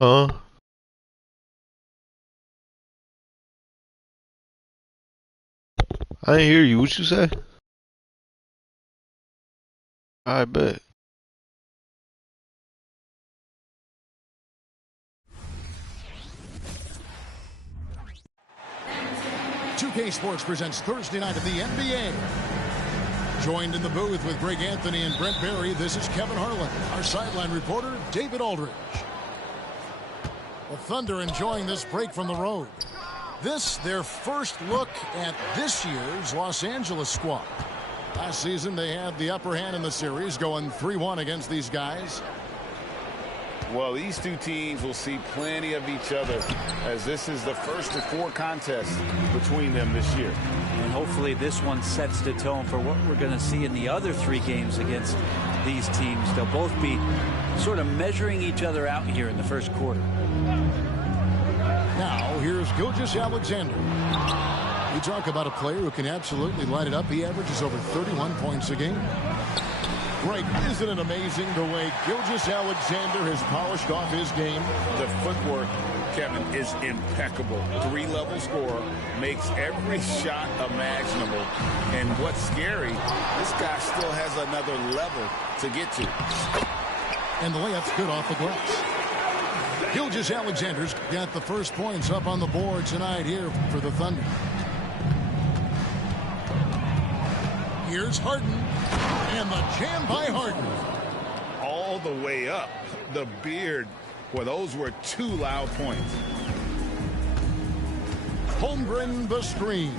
Huh? I didn't hear you. What you say? I bet. 2K Sports presents Thursday night of the NBA. Joined in the booth with Greg Anthony and Brent Barry, this is Kevin Harlan. Our sideline reporter, David Aldridge. The Thunder enjoying this break from the road. This, their first look at this year's Los Angeles squad. Last season, they had the upper hand in the series, going 3-1 against these guys. Well, these two teams will see plenty of each other, as this is the first of 4 contests between them this year. And hopefully this one sets the tone for what we're going to see in the other 3 games against these teams. They'll both be sort of measuring each other out here in the first quarter. Now, here's Gilgeous-Alexander. You talk about a player who can absolutely light it up. He averages over 31 points a game. Greg, isn't it amazing the way Gilgeous-Alexander has polished off his game? The footwork, Kevin, is impeccable. 3-level scorer, makes every shot imaginable. And what's scary, this guy still has another level to get to. And the layup's good off the glass. Gilgeous-Alexander's got the first points up on the board tonight here for the Thunder. Here's Harden. And the jam by Harden. All the way up. The beard. Well, those were 2 loud points. Holmgren the screen.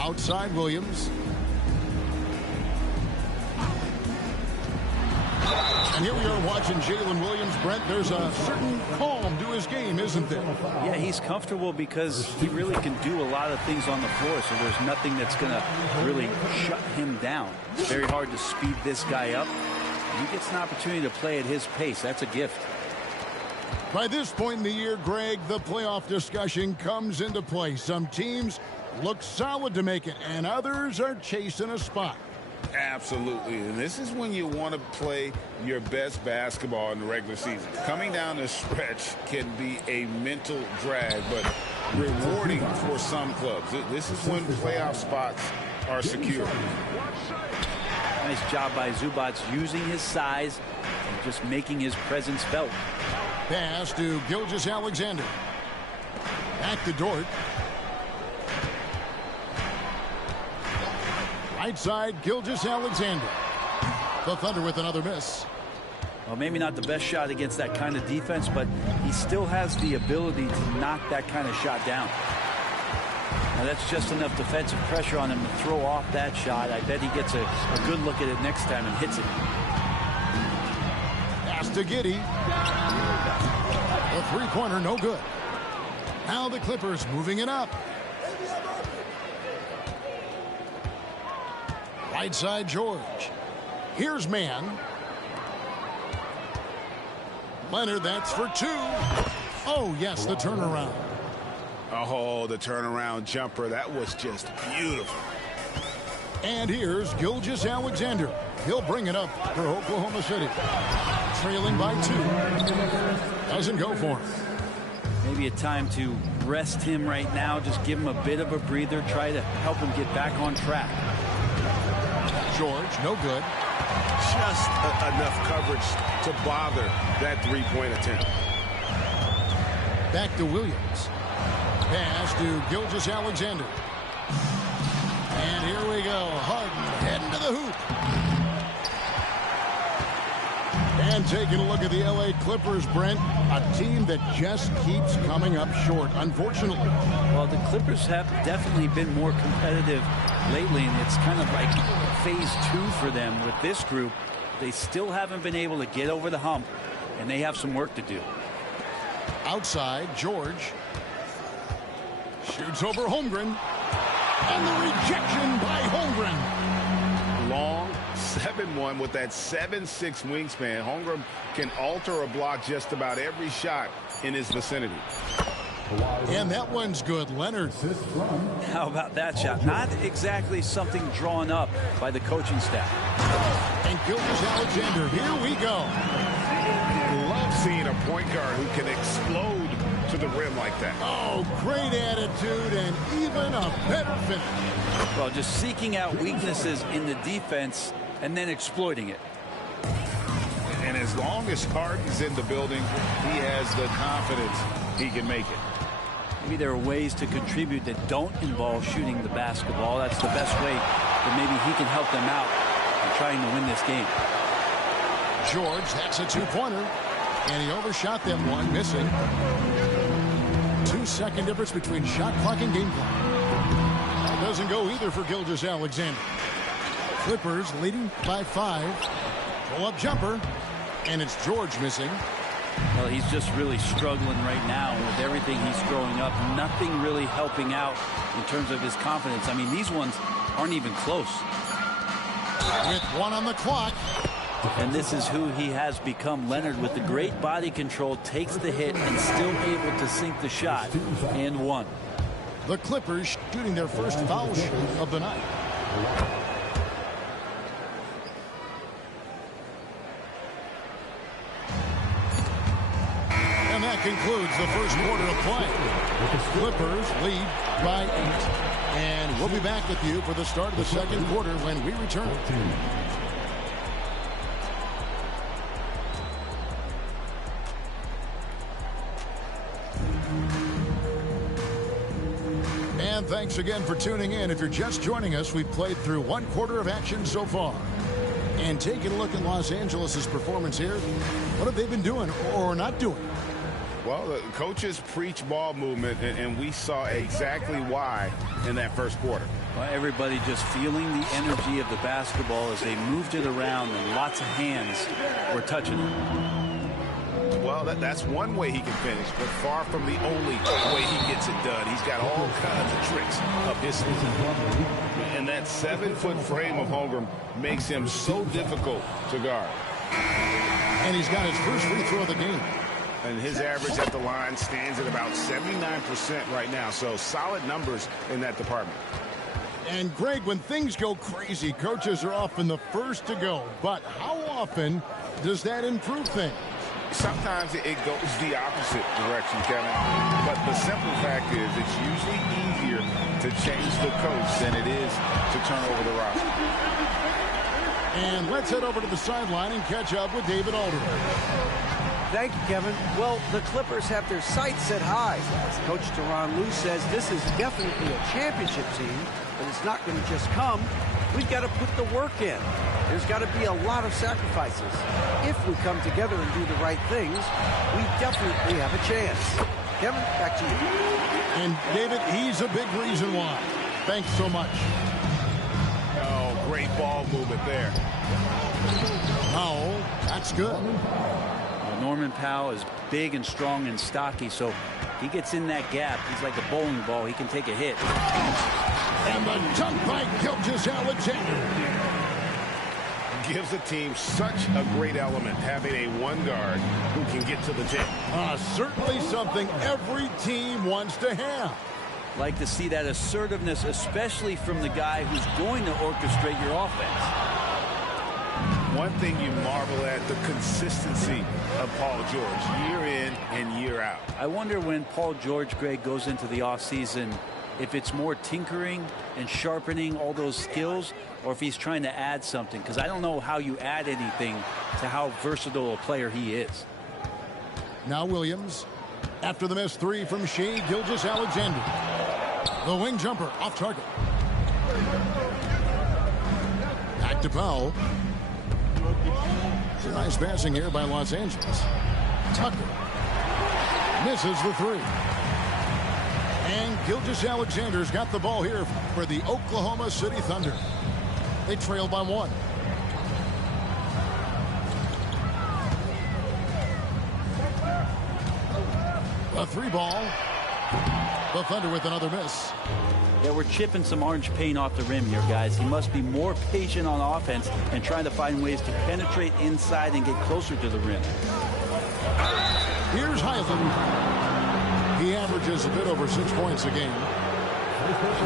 Outside Williams. And here we are watching Jalen Williams. Brent, there's a certain calm to his game, isn't there? Yeah, he's comfortable because he really can do a lot of things on the floor, so there's nothing that's going to really shut him down. It's very hard to speed this guy up. He gets an opportunity to play at his pace. That's a gift. By this point in the year, Greg, the playoff discussion comes into play. Some teams look solid to make it, and others are chasing a spot. Absolutely, and this is when you want to play your best basketball in the regular season. Coming down the stretch can be a mental drag, but rewarding for some clubs. This is when playoff spots are secure. Nice job by Zubac using his size and just making his presence felt. Pass to Gilgeous-Alexander. Back to Dort. Right side, Gilgeous-Alexander. The Thunder with another miss. Well, maybe not the best shot against that kind of defense, but he still has the ability to knock that kind of shot down. Now, that's just enough defensive pressure on him to throw off that shot. I bet he gets a good look at it next time and hits it. Pass to Giddey. The three-pointer, no good. Now the Clippers moving it up. Right side, George. Here's Mann. Leonard, that's for 2. Oh, yes, the turnaround. Oh, the turnaround jumper. That was just beautiful. And here's Gilgeous-Alexander. He'll bring it up for Oklahoma City. Trailing by 2. Doesn't go for him. Maybe a time to rest him right now. Just give him a bit of a breather. Try to help him get back on track. George, no good. Just enough coverage to bother that 3-point attempt. Back to Williams. Pass to Gilgeous-Alexander. And here we go. Harden heading to the hoop. And taking a look at the L.A. Clippers, Brent, a team that just keeps coming up short, unfortunately. Well, the Clippers have definitely been more competitive lately, and it's kind of like phase 2 for them with this group. They still haven't been able to get over the hump, and they have some work to do. Outside, George. Shoots over Holmgren. And the rejection by Holmgren. Long 7-1 with that 7'6" wingspan. Holmgren can alter a block just about every shot in his vicinity. And that one's good. Leonard. How about that shot? Not exactly something drawn up by the coaching staff. And Gilgeous-Alexander, here we go. point guard who can explode to the rim like that. Oh, great attitude and even a better finish. Well, just seeking out weaknesses in the defense and then exploiting it. And as long as Harden's in the building, he has the confidence he can make it. Maybe there are ways to contribute that don't involve shooting the basketball. That's the best way that maybe he can help them out in trying to win this game. George, that's a two-pointer. And he overshot that one, missing. 2-second difference between shot clock and game clock. That doesn't go either for Gilgeous-Alexander. Clippers leading by 5. Pull-up jumper. And it's George missing. Well, he's just really struggling right now with everything he's throwing up. Nothing really helping out in terms of his confidence. I mean, these ones aren't even close. With 1 on the clock. And this is who he has become. Leonard, with the great body control, takes the hit and still able to sink the shot. And 1. The Clippers shooting their first foul shot of the night. And that concludes the first quarter of play. Clippers lead by 8. And we'll be back with you for the start of the second quarter when we return. And thanks again for tuning in. If you're just joining us, we've played through 1 quarter of action so far. And taking a look at Los Angeles' performance here, what have they been doing or not doing? Well, the coaches preach ball movement, and we saw exactly why in that first quarter. Well, everybody just feeling the energy of the basketball as they moved it around, and lots of hands were touching it. Well, that's one way he can finish, but far from the only way he gets it done. He's got all kinds of tricks up his sleeve. And that 7-foot frame of Holmgren makes him so difficult to guard. And he's got his first free throw of the game. And his average at the line stands at about 79% right now. So solid numbers in that department. And Greg, when things go crazy, coaches are often the first to go. But how often does that improve things? Sometimes it goes the opposite direction, Kevin. But the simple fact is it's usually easier to change the coach than it is to turn over the rock. And let's head over to the sideline and catch up with David Aldridge. Thank you, Kevin. Well, the Clippers have their sights set high. As Coach Tyronn Lue says, this is definitely a championship team, but it's not going to just come. We've got to put the work in. There's got to be a lot of sacrifices. If we come together and do the right things, we definitely have a chance. Kevin, back to you. And David, he's a big reason why. Thanks so much. Oh, great ball movement there. Powell, that's good. Norman Powell is big and strong and stocky, so he gets in that gap. He's like a bowling ball. He can take a hit. And the dunk by Gilgeous-Alexander. Gives the team such a great element, having a one guard who can get to the tip. Certainly something every team wants to have. Like to see that assertiveness, especially from the guy who's going to orchestrate your offense. One thing you marvel at, the consistency of Paul George, year in and year out. I wonder when Paul George, Greg, goes into the offseason, if it's more tinkering and sharpening all those skills, or if he's trying to add something, because I don't know how you add anything to how versatile a player he is. Now Williams, after the missed 3 from Shai Gilgeous-Alexander. The wing jumper off target. Back to Powell. Some nice passing here by Los Angeles. Tucker misses the 3. And Gilgeous-Alexander's got the ball here for the Oklahoma City Thunder. They trail by 1. A 3 ball. The Thunder with another miss. Yeah, we're chipping some orange paint off the rim here, guys. He must be more patient on offense and trying to find ways to penetrate inside and get closer to the rim. Here's Highland. He averages a bit over 6 points a game.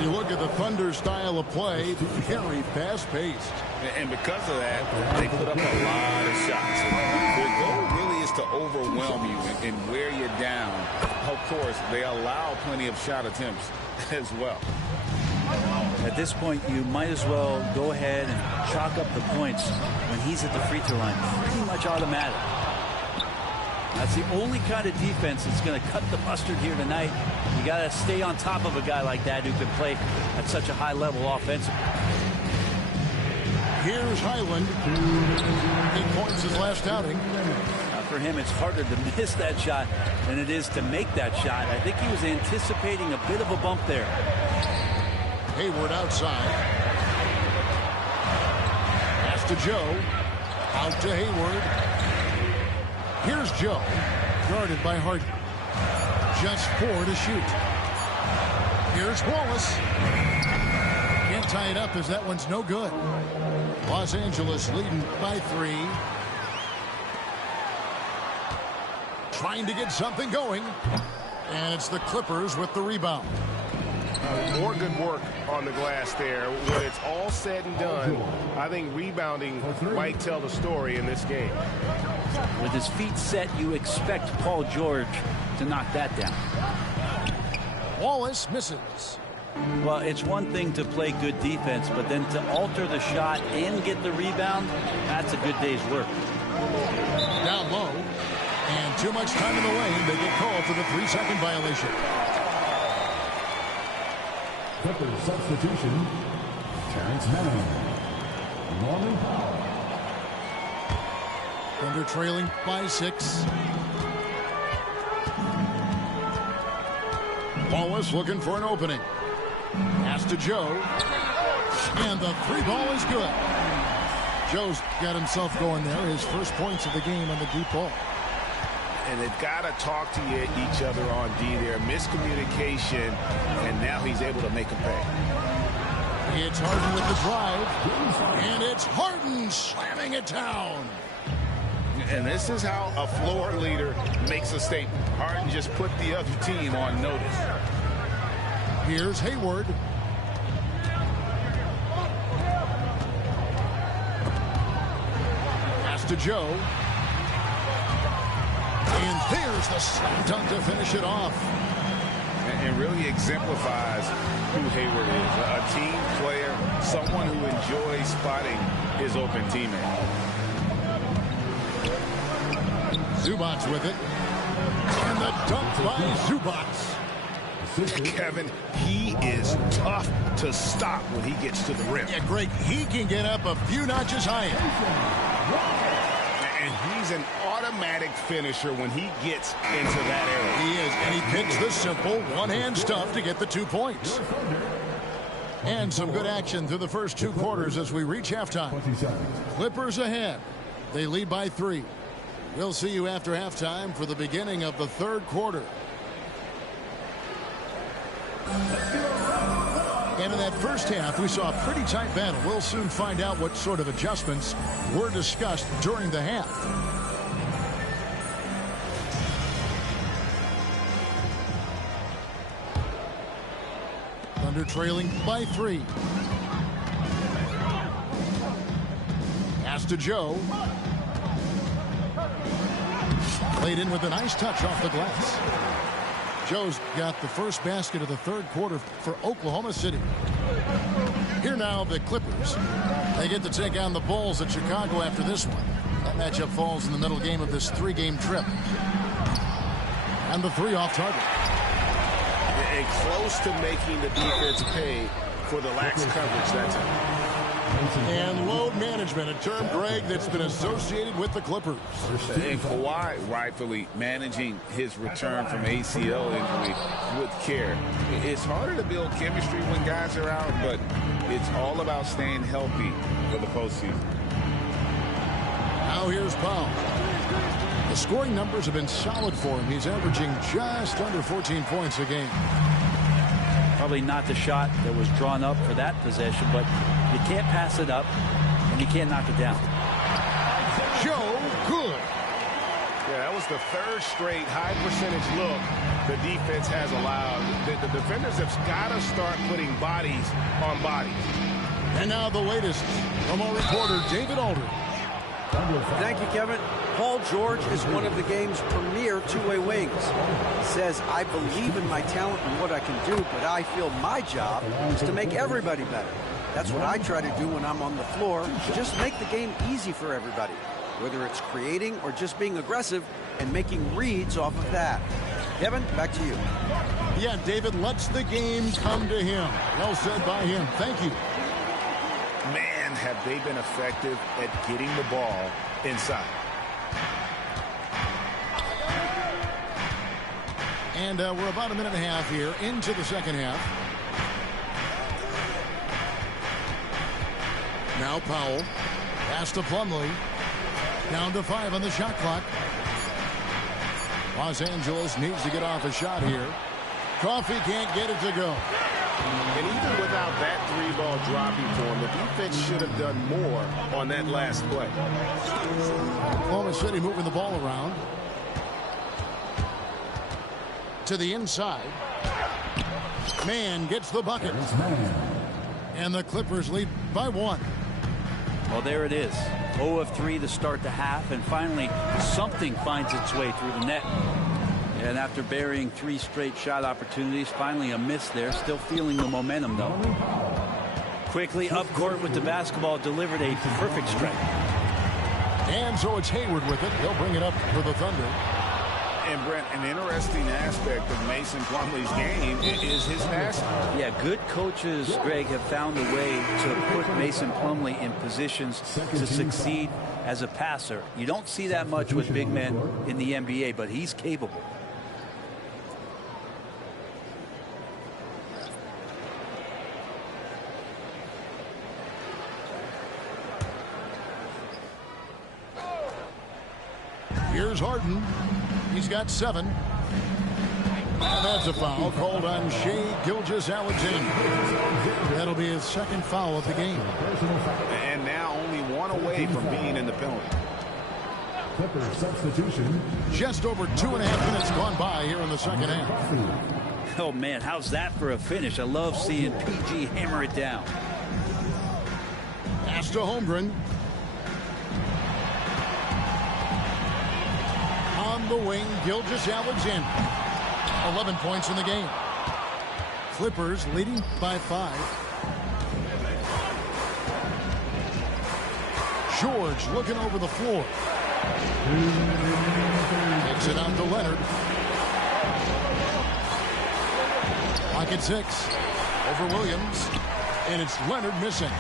You look at the Thunder style of play, very fast-paced. And because of that, they put up a lot of shots. And their goal really is just to overwhelm you and wear you down. Of course, they allow plenty of shot attempts as well. At this point, you might as well go ahead and chalk up the points when he's at the free throw line. Pretty much automatic. That's the only kind of defense that's going to cut the mustard here tonight. You got to stay on top of a guy like that who can play at such a high level offensively. Here's Highland. 8 points his last outing. For him, it's harder to miss that shot than it is to make that shot. I think he was anticipating a bit of a bump there. Hayward outside. Pass to Joe. Out to Hayward. Here's Joe. Guarded by Harden. Just 4 to shoot. Here's Wallace. Can't tie it up as that one's no good. Los Angeles leading by 3. Trying to get something going. And it's the Clippers with the rebound. More good work on the glass there. When it's all said and done, I think rebounding might tell the story in this game. With his feet set, you expect Paul George to knock that down. Wallace misses. Well, it's one thing to play good defense, but then to alter the shot and get the rebound, that's a good day's work. Down low. And too much time in the lane. They get called for the 3-second violation. Clippers substitution. Terrence Manning. Norman Powell. Thunder trailing by 6. Wallace looking for an opening. Pass to Joe. And the 3-ball is good. Joe's got himself going there. His first points of the game on the deep ball. And they've got to talk to each other on D there. Miscommunication, and now he's able to make a pay. It's Harden with the drive. And it's Harden slamming it down. And this is how a floor leader makes a statement. Harden just put the other team on notice. Here's Hayward. Pass to Joe. And there's the slam dunk to finish it off. And really exemplifies who Hayward is. A team player, someone who enjoys spotting his open teammate. Zubats with it. And the dunk by Zubats. Kevin, he is tough to stop when he gets to the rim. Yeah, Greg, he can get up a few notches higher. And he's an automatic finisher when he gets into that area. He is, and he picks the simple one-hand stuff to get the 2 points. And some good action through the first 2 quarters as we reach halftime. Clippers ahead. They lead by 3. We'll see you after halftime for the beginning of the 3rd quarter. And in that first half, we saw a pretty tight battle. We'll soon find out what sort of adjustments were discussed during the half. Thunder trailing by 3. Pass to Joe. Played in with a nice touch off the glass. Joe's got the first basket of the 3rd quarter for Oklahoma City. Here now, the Clippers. They get to take on the Bulls at Chicago after this one. That matchup falls in the middle game of this 3-game trip. And the 3 off target. And close to making the defense pay for the lax coverage that time. And load management, a term, Greg, that's been associated with the Clippers. And Kawhi rightfully managing his return from ACL injury with care. It's harder to build chemistry when guys are out, but it's all about staying healthy for the postseason. Now here's Powell. The scoring numbers have been solid for him. He's averaging just under 14 points a game. Probably not the shot that was drawn up for that possession, but you can't pass it up, and you can't knock it down. Joe Good. Yeah, that was the 3rd straight high percentage look the defense has allowed. The defenders have got to start putting bodies on bodies. And now the latest from our reporter, David Aldridge. Thank you, Kevin. Paul George is one of the game's premier two-way wings. He says, I believe in my talent and what I can do, but I feel my job is to make everybody better. That's what I try to do when I'm on the floor. Just make the game easy for everybody, whether it's creating or just being aggressive and making reads off of that. Kevin, back to you. Yeah, David lets the game come to him. Well said by him. Thank you. Man, have they been effective at getting the ball inside. And we're about a minute and a half here into the second half. Now Powell. Pass to Plumlee. Down to 5 on the shot clock. Los Angeles needs to get off a shot here. Coffee can't get it to go. And even without that three-ball dropping for him, the defense should have done more on that last play. Oklahoma City moving the ball around. To the inside. Mann gets the bucket. And the Clippers lead by 1. Well, there it is. 0 of 3 to start the half, and finally something finds its way through the net. And after burying 3 straight shot opportunities, finally a miss there. Still feeling the momentum, though. Quickly up court with the basketball, delivered a perfect strike. And so it's Hayward with it. They'll bring it up for the Thunder. And Brent, an interesting aspect of Mason Plumlee's game is his passing. Yeah, good coaches, Greg, have found a way to put Mason Plumlee in positions to succeed as a passer. You don't see that much with big men in the NBA, but he's capable. Here's Harden. He's got 7. And that's a foul called on Shai Gilgeous-Alexander. That'll be his second foul of the game. And now only 1 away from being in the penalty. Clippers substitution. Just over 2.5 minutes gone by here in the second half. Oh, man, how's that for a finish? I love seeing PG hammer it down. Pass to Holmgren. On the wing, Gilgeous-Alexander. 11 points in the game. Clippers leading by 5. George looking over the floor. Takes it out to Leonard. Clock at 6. Over Williams. And it's Leonard missing.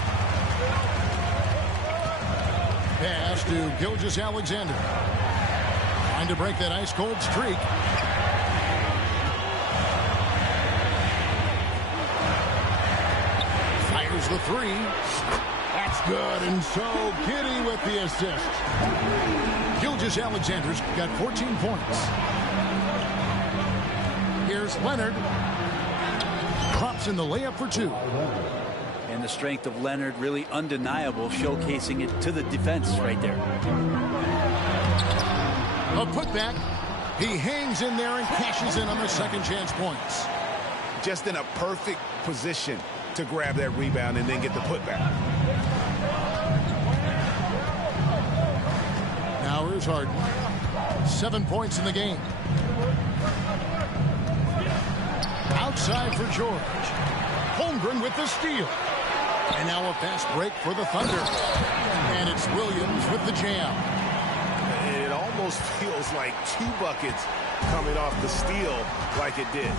Pass to Gilgeous-Alexander. Trying to break that ice-cold streak. Fires the 3. That's good, and so Giddey with the assist. Gilgeous-Alexander's got 14 points. Here's Leonard. Drops in the layup for 2. And the strength of Leonard really undeniable, showcasing it to the defense right there. A putback. He hangs in there and cashes in on the second chance points. Just in a perfect position to grab that rebound and then get the putback. Now here's Harden. 7 points in the game. Outside for George. Holmgren with the steal. And now a fast break for the Thunder. And it's Williams with the jam. It almost feels like 2 buckets coming off the steal like it did.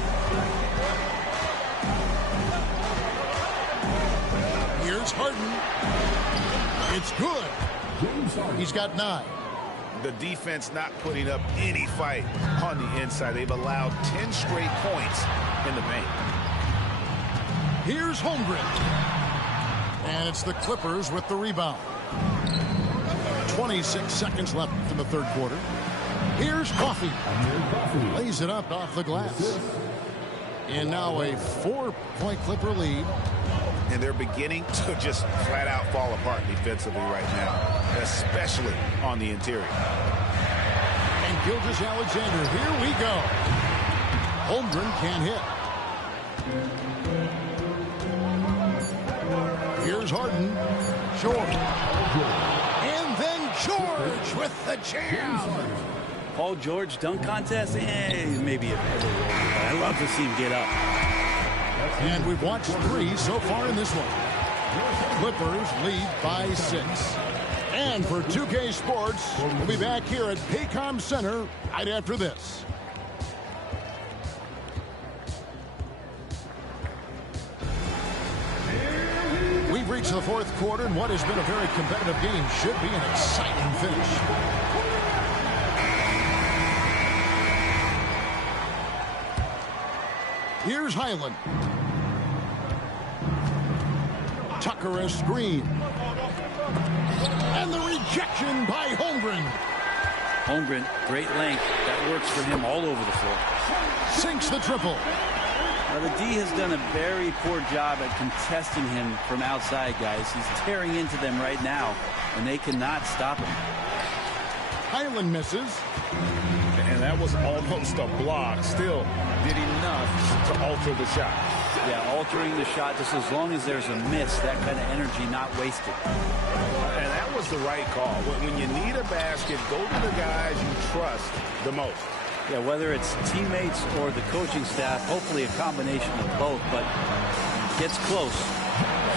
Here's Harden. It's good. He's got 9. The defense not putting up any fight on the inside. They've allowed 10 straight points in the paint. Here's Holmgren. And it's the Clippers with the rebound. 26 seconds left in the third quarter. Here's Coffee. Lays it up off the glass. And now a 4-point Clipper lead. And they're beginning to just flat out fall apart defensively right now, especially on the interior. And Gilgeous-Alexander, here we go. Holmgren can't hit. Here's Harden. Short. And then George with the jam. Paul George dunk contest? Maybe a better role. I love to see him get up. And we've watched 3 so far in this one. Clippers lead by 6. And for 2K Sports, we'll be back here at Paycom Center right after this. We've reached the 4th quarter, and what has been a very competitive game should be an exciting finish. Here's Highland. Tucker a screen. And the rejection by Holmgren. Holmgren, great length. That works for him all over the floor. Sinks the triple. Now, the D has done a very poor job at contesting him from outside, guys. He's tearing into them right now, and they cannot stop him. Highland misses. And that was almost a block. Still did enough to alter the shot. Yeah, altering the shot just as long as there's a miss, that kind of energy not wasted. And that was the right call. When you need a basket, go to the guys you trust the most. Yeah, whether it's teammates or the coaching staff, hopefully a combination of both, but gets close,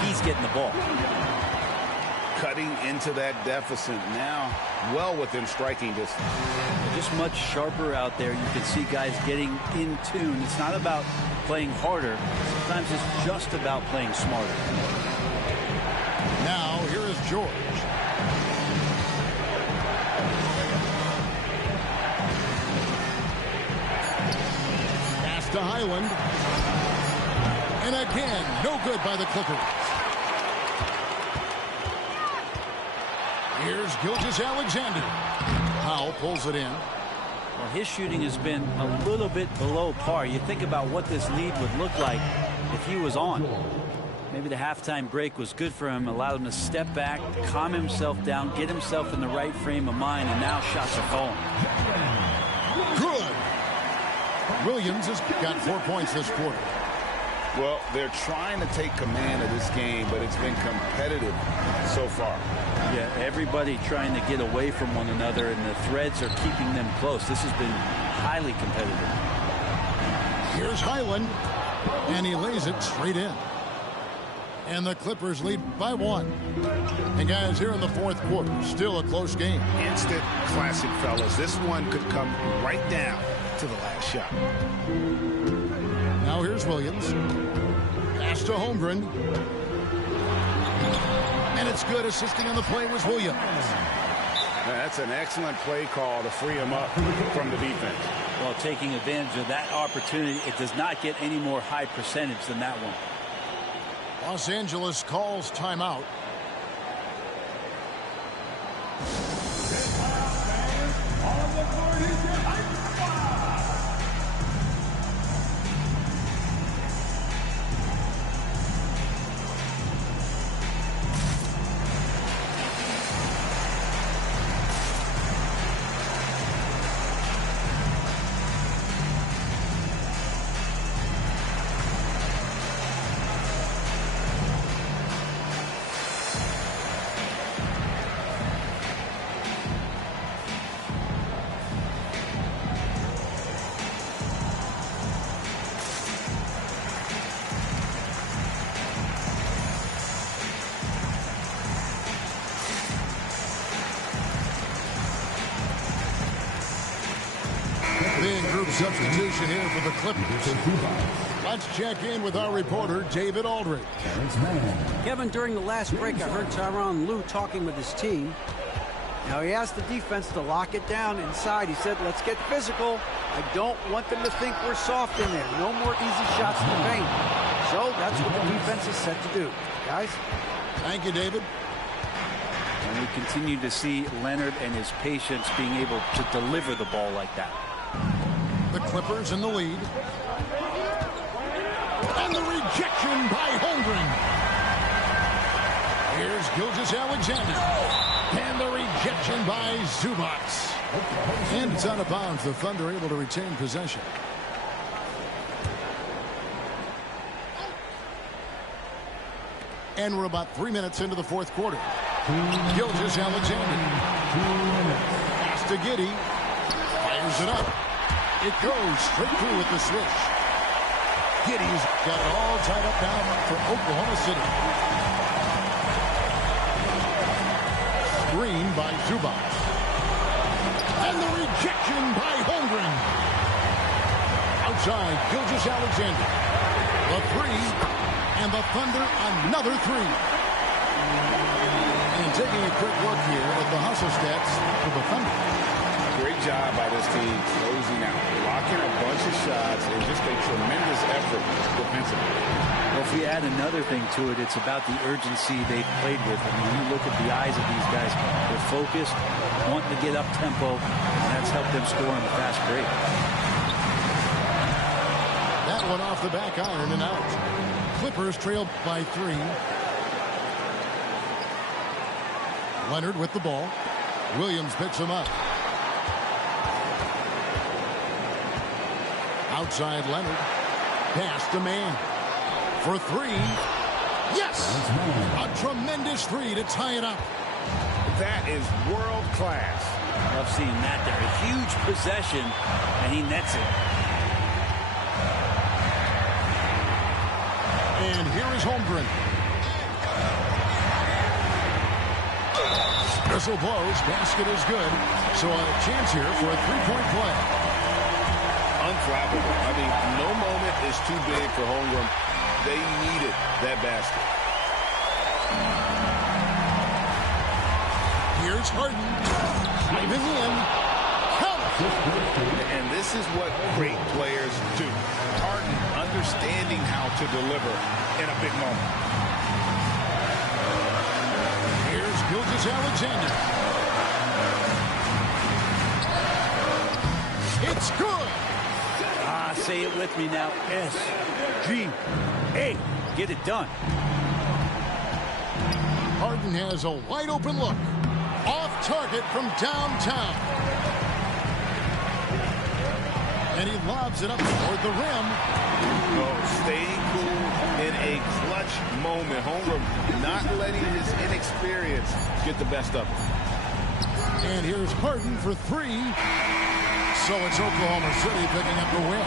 he's getting the ball. Cutting into that deficit now, well within striking distance. Just much sharper out there. You can see guys getting in tune. It's not about playing harder. Sometimes it's just about playing smarter. Now, here is George. Pass to Highland. And again, no good by the Clippers. Here's Gilgeous-Alexander. Powell pulls it in. Well, his shooting has been a little bit below par. You think about what this lead would look like if he was on. Maybe the halftime break was good for him, allowed him to step back, calm himself down, get himself in the right frame of mind, and now shots are falling. Good. Williams has got 4 points this quarter. Well, they're trying to take command of this game, but it's been competitive so far. Yeah, everybody trying to get away from one another, and the threads are keeping them close. This has been highly competitive. Here's Highland, and he lays it straight in. And the Clippers lead by 1. And guys, here in the 4th quarter, still a close game. Instant classic, fellas. This one could come right down to the last shot. Now here's Williams. Pass to Holmgren. And it's good. Assisting on the play was Williams. That's an excellent play call to free him up from the defense. Well, taking advantage of that opportunity, it does not get any more high percentage than that one. Los Angeles calls timeout. Group substitution here for the Clippers. Let's check in with our reporter, David Aldridge. Kevin, during the last break, I heard Tyronn Lue talking with his team. Now, he asked the defense to lock it down inside. He said, let's get physical. I don't want them to think we're soft in there. No more easy shots in the paint. So that's what the defense is set to do. Guys? Thank you, David. And we continue to see Leonard and his patience being able to deliver the ball like that. The Clippers in the lead. And the rejection by Holmgren. Here's Gilgeous-Alexander. And the rejection by Zubac. And it's out of bounds. The Thunder able to retain possession. And we're about 3 minutes into the 4th quarter. Gilgeous-Alexander. Pass to Giddey. Fires it up. It goes straight through with the switch. Giddey's got it all tied up now for Oklahoma City. Screen by Zubac. And the rejection by Holmgren. Outside, Gilgeous-Alexander. The three. And the Thunder another three. And taking a quick look here at the hustle stats for the Thunder. Great job by this team closing out, blocking a bunch of shots, and just a tremendous effort defensively. Well, if we add another thing to it, it's about the urgency they've played with. I mean, you look at the eyes of these guys, they're focused, wanting to get up tempo, and that's helped them score on the fast break. That one off the back iron and out. Clippers trailed by 3. Leonard with the ball. Williams picks him up. Outside Leonard. Pass to Mann. For 3. Yes! A tremendous 3 to tie it up. That is world class. Love seeing that there. A huge possession, and he nets it. And here is Holmgren. Whistle blows. Basket is good. So a chance here for a three-point play. Unflappable. I mean, no moment is too big for Holmgren. They needed that basket. Here's Harden. Driving in. Count. And this is what great players do. Harden understanding how to deliver in a big moment. Here's Gilgeous-Alexander. It's good. Say it with me now. S-G-A. Get it done. Harden has a wide open look. Off target from downtown. And he lobs it up toward the rim. Oh, staying cool in a clutch moment. Holmgren not letting his inexperience get the best of him. And here's Harden for 3. So it's Oklahoma City picking up the win.